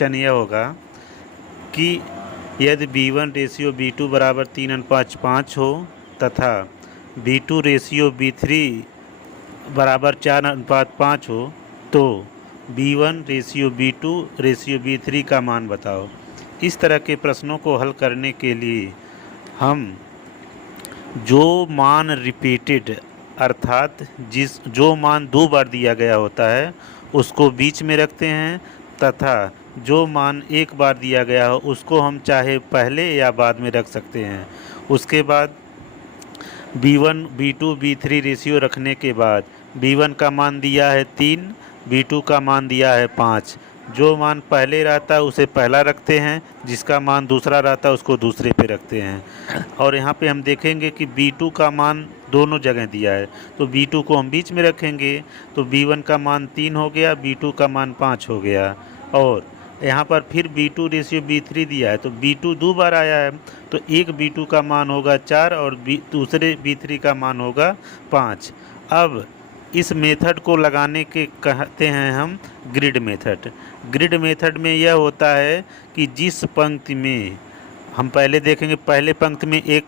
Question यह होगा कि यदि B1 रेशियो B2 बराबर 3:5 हो तथा B2 रेशियो B3 बराबर 4:5 हो तो B1 ratio B2 ratio B3 का मान बताओ। इस तरह के प्रश्नों को हल करने के लिए हम जो मान रिपीटेड अर्थात जो मान 2 बार दिया गया होता है उसको बीच में रखते हैं तथा जो मान 1 बार दिया गया हो उसको हम चाहे पहले या बाद में रख सकते हैं। उसके बाद B1 B2 B3 रेशियो रखने के बाद B1 का मान दिया है 3, B2 का मान दिया है 5। जो मान पहले रहता है उसे पहला रखते हैं, जिसका मान दूसरा रहता है उसको दूसरे पे रखते हैं। और यहाँ पे हम देखेंगे कि B2 का मान दोनों जगह दिया है तो B2 को हम बीच में रखेंगे तो B1 का मान 3 हो गया, B2 का मान 5 हो गया। और यहाँ पर फिर B2 रेशियो B3 दिया है तो B2 2 बार आया है तो एक B2 का मान होगा 4 और दूसरे B3 का मान होगा 5। अब इस मेथड को लगाने के कहते हैं हम ग्रिड मेथड। ग्रिड मेथड में यह होता है कि जिस पंक्ति में हम पहले देखेंगे, पहले पंक्ति में एक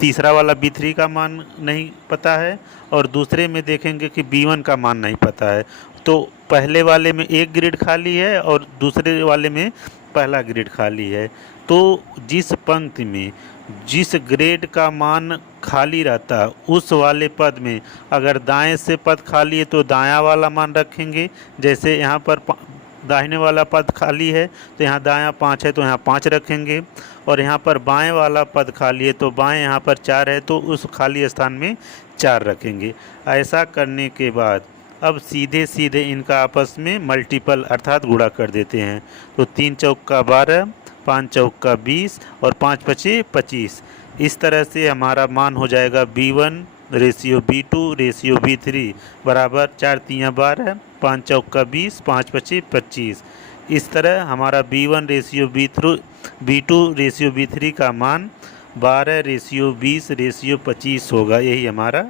तीसरा वाला B3 का मान नहीं पता है और दूसरे में देखेंगे कि B1 का मान नहीं पता है तो पहले वाले में एक ग्रिड खाली है और दूसरे वाले में पहला ग्रिड खाली है। तो जिस पंक्ति में जिस ग्रेड का मान खाली रहता है उस वाले पद में अगर दाएं से पद खाली है तो दायां वाला मान रखेंगे। जैसे यहाँ पर दाहिने वाला पद खाली है तो यहाँ दायां 5 है तो यहाँ 5 रखेंगे और यहाँ पर बाएं वाला पद खाली है तो बाएं यहाँ पर 4 है तो उस खाली स्थान में 4 रखेंगे। ऐसा करने के बाद अब सीधे सीधे इनका आपस में मल्टीपल अर्थात गुणा कर देते हैं तो 3 चौका 12, 5 चौका 20 और 5 पचे 25। इस तरह से हमारा मान हो जाएगा B1 ratio B2 ratio B3 बराबर 4 तियाँ 12, 5 चौका 20, 5 पचे 25। इस तरह हमारा B1 ratio B2 ratio B3 का मान 12 रेशियो 20 रेशियो 25 होगा। यही हमारा